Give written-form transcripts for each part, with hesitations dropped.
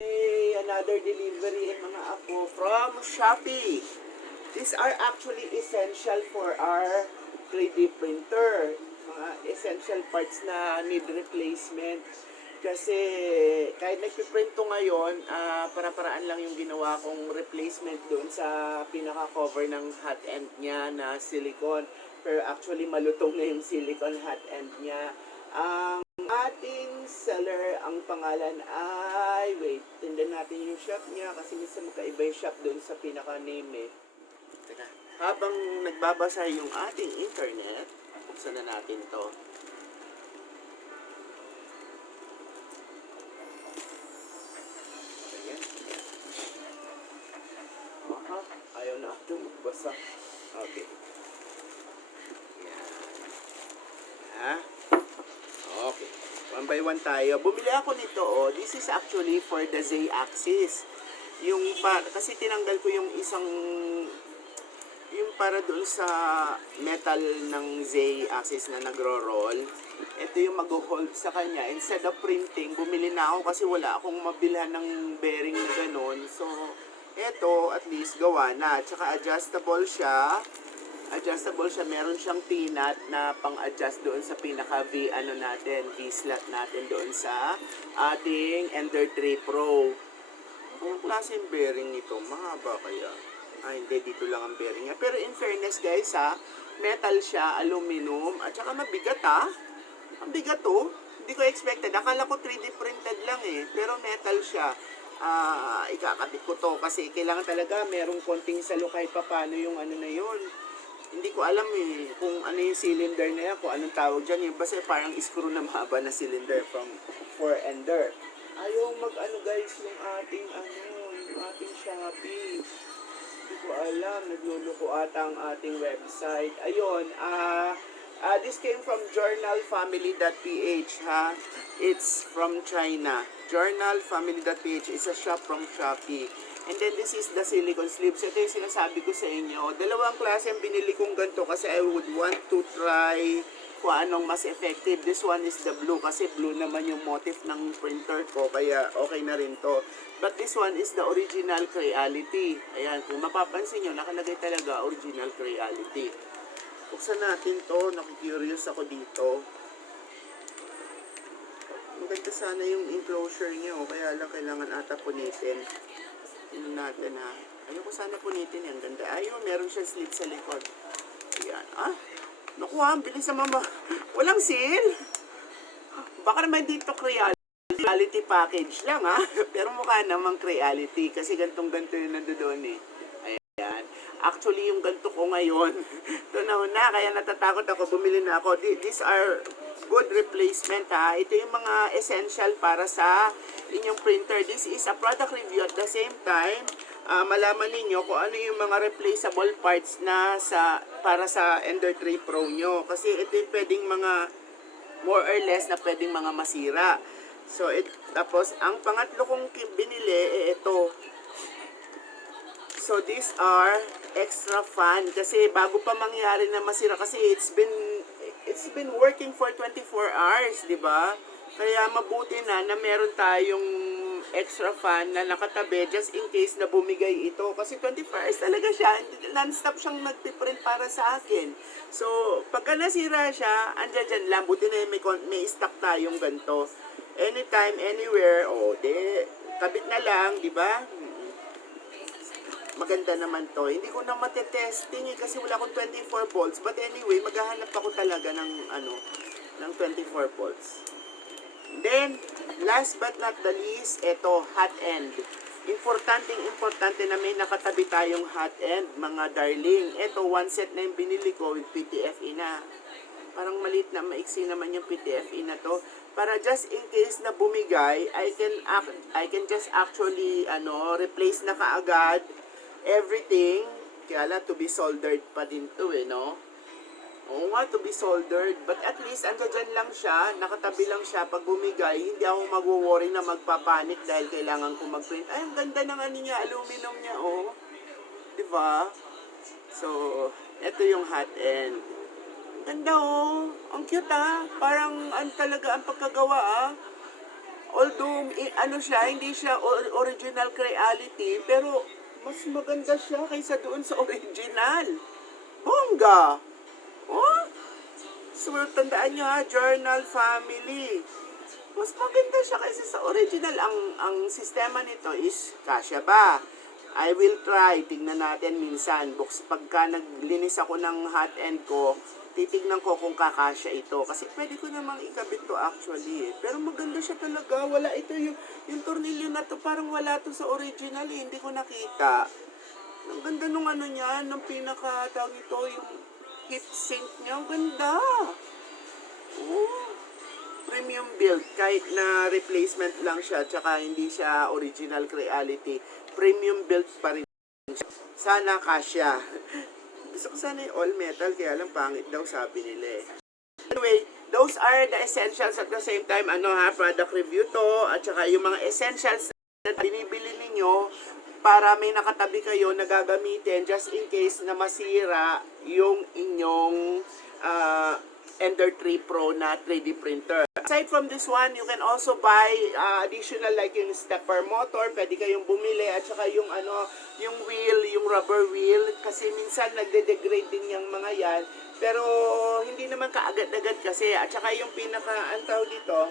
Another delivery mga apo from Shopee. These are actually essential for our 3D printer. Mga essential parts na need replacement. Kasi kahit nagpiprint to ngayon, para-paraan lang yung ginawa kong replacement doon sa pinaka-cover ng hot end niya na silicone. Pero actually malutong na yung silicone hot end niya. Ang ating seller, ang pangalan ay, wait, tindan natin yung shop niya kasi minsan magkaiba yung shop doon sa pinaka-name eh. Teka, habang nagbabasa yung ating internet, buksan na natin to. Ayan. Aha, ayaw na ito magbasa. Okay. Ayan. Ha? Okay. One by one tayo. Bumili ako nito, oh. This is actually for the Z-axis. Kasi tinanggal ko yung isang, yung para doon sa metal ng Z-axis na nagro-roll. Ito yung mag-hold sa kanya. Instead of printing, bumili na ako kasi wala akong mabilhan ng bearing na ganun. So, ito, at least, gawa na. Tsaka adjustable siya. Meron siyang pinat na pang-adjust doon sa pinaka-V V-slot natin doon sa ating Ender 3 Pro. Anong klaseng bearing nito? Mahaba kaya? Hindi, dito lang ang bearing niya. Pero in fairness guys metal siya, aluminum, at saka mabigat Ang bigat Hindi ko expected. Akala ko 3D printed lang pero metal siya. Ikakabit ko to kasi kailangan talaga merong konting salo kahit paano yung ano na yun. Hindi ko alam kung ano yung cylinder na yan, kung anong tawag dyan. Yung basta parang screw na mahaba na cylinder for ender. Ayaw mag-ano guys, yung ating Shopee. Hindi ko alam, nagluluko ata ang ating website. Ayun, this came from journalfamily.ph It's from China. Journalfamily.ph is a shop from Shopee. And then this is the silicone sleeves. Ito yung sinasabi ko sa inyo. Dalawang klase ang binili kong ganito kasi I would want to try kung anong mas effective. This one is the blue kasi blue naman yung motif ng printer ko. Kaya okay na rin to. But this one is the original Creality. Ayan, kung mapapansin nyo, nakalagay talaga original Creality. Buksan natin to. Nakikurious ako dito. Maganda sana yung enclosure nyo. Kaya lang kailangan ata punitin. Tingnan natin Ayoko sana punitin yan. Ganda. Ayun, meron siyang slit sa likod. Ayan. Naku bilis sa mama. Walang seal. Baka naman dito Creality package lang Pero mukha namang Creality. Kasi gantong-ganto yung nandoon Ayan. Actually, yung ganto ko ngayon, ito na, kaya natatakot ako, bumili na ako. These are good replacement Ito yung mga essential para sa inyong printer. This is a product review at the same time, malaman ninyo kung ano yung mga replaceable parts na para sa Ender 3 Pro nyo. Kasi ito yung pwedeng mga, more or less, na pwedeng mga masira. So, tapos, ang pangatlo kong binili, ito. So, these are extra fan. Kasi bago pa mangyari na masira, kasi it's been working for 24 hours, di ba? Kaya mabuti na meron tayong extra fan na nakatabi just in case na bumigay ito. Kasi 24 hours talaga siya. Non-stop siyang nagpiprint para sa akin. So, pagka nasira siya, andyan lang. Buti na may stock tayong ganito. Anytime, anywhere, kabit na lang, di ba? Maganda naman to. Hindi ko na matetesting kasi wala akong 24 volts. But anyway, maghahanap ako talaga ng 24 volts. Then, last but not the least, ito, hot end. Importante na may nakatabi tayong hot end, mga darling. Ito, one set na yung binili ko with PTFE na. Parang maliit na, maiksi naman yung PTFE na to. Para just in case na bumigay, I can just actually, replace na kaagad everything. Kaya lang, to be soldered pa din to no? Oo nga, to be soldered. But at least, andyan lang siya, nakatabi lang siya. Pag bumigay, hindi ako mag-worry na magpapanik dahil kailangan ko mag-print. Ay, ang ganda ng niya, aluminum niya, Diba? So, ito yung hot end. Ganda, Ang cute, Parang, talaga ang pagkagawa, Although, ano siya, hindi siya original reality, pero mas maganda siya kaysa doon sa original. Bongga! Oh? So, tandaan nyo ha, journal family. Mas maganda siya kaysa sa original. Ang sistema nito is, kasya ba? I will try. Tingnan natin minsan. Pagka naglinis ako ng hot end ko, titignan ko kung kakasya ito. Kasi pwede ko namang ikabit to actually. Pero maganda siya talaga. Wala ito yung tornilyo na to. Parang wala to sa original eh. Hindi ko nakita. Ang ganda nung ano niya, nung pinaka-tawag ito, yung heat sink niya. Ang ganda. Oh. Premium build, kahit na replacement lang siya, tsaka hindi siya original reality, premium build pa rin siya. Sana kasya. Gusto ko sana yung all metal, kaya lang pangit daw sabi nila eh. Anyway, those are the essentials at the same time, product review to, at saka yung mga essentials na binibili ninyo para may nakatabi kayo na gagamitin just in case na masira yung inyong Ender 3 Pro na 3D printer. Aside from this one, you can also buy additional like yung stepper motor, pwede kayong bumili at saka yung yung wheel, yung rubber wheel kasi minsan nagde-degrade din yung mga yan. Pero hindi naman kaagad-agad kasi at saka yung pinaka dito,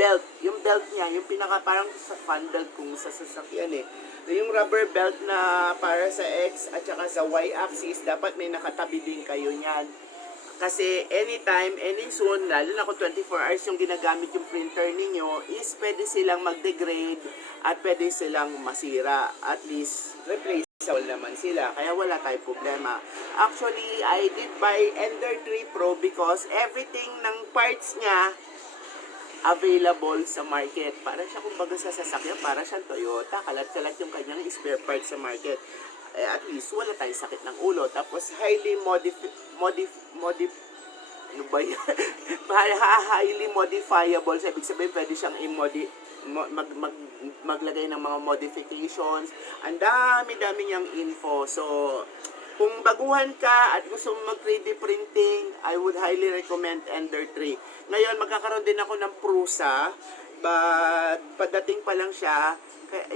belt, yung belt niya, yung pinaka parang sa fan belt kung sa sasakyan eh. Yung rubber belt na para sa X at saka sa Y axis, dapat may nakatabi din kayo niyan. Kasi anytime, any soon, lalo na kung 24 hours yung ginagamit yung printer ninyo, is pwede silang mag-degrade at pwede silang masira. At least, replaceable naman sila. Kaya wala tayong problema. Actually, I did buy Ender 3 Pro because everything ng parts niya available sa market. Para siya kumbaga sa sasakyan, para siyang Toyota. Kalat-kalat yung kanyang spare parts sa market. At least wala tayong sakit ng ulo. Tapos highly highly modifiable. So, ibig sabihin pwede siyang maglagay ng mga modifications. Ang dami-dami niyang info. So, kung baguhan ka at gusto mo mag 3D printing, I would highly recommend Ender 3. Ngayon, magkakaroon din ako ng Prusa. But, padating pa lang siya.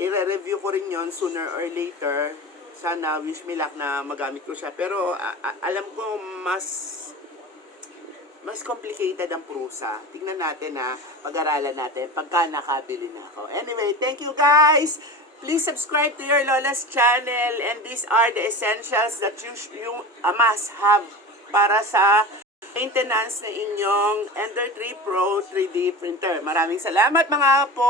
I-review ko rin yon sooner or later. Sana, wish me luck na magamit ko siya. Pero, alam ko, mas complicated ang Prusa. Tingnan natin pag-aralan natin pagka nakabili na ako. Anyway, thank you guys! Please subscribe to your Lola's channel and these are the essentials that you must have para sa maintenance na inyong Ender 3 Pro 3D printer. Maraming salamat mga po!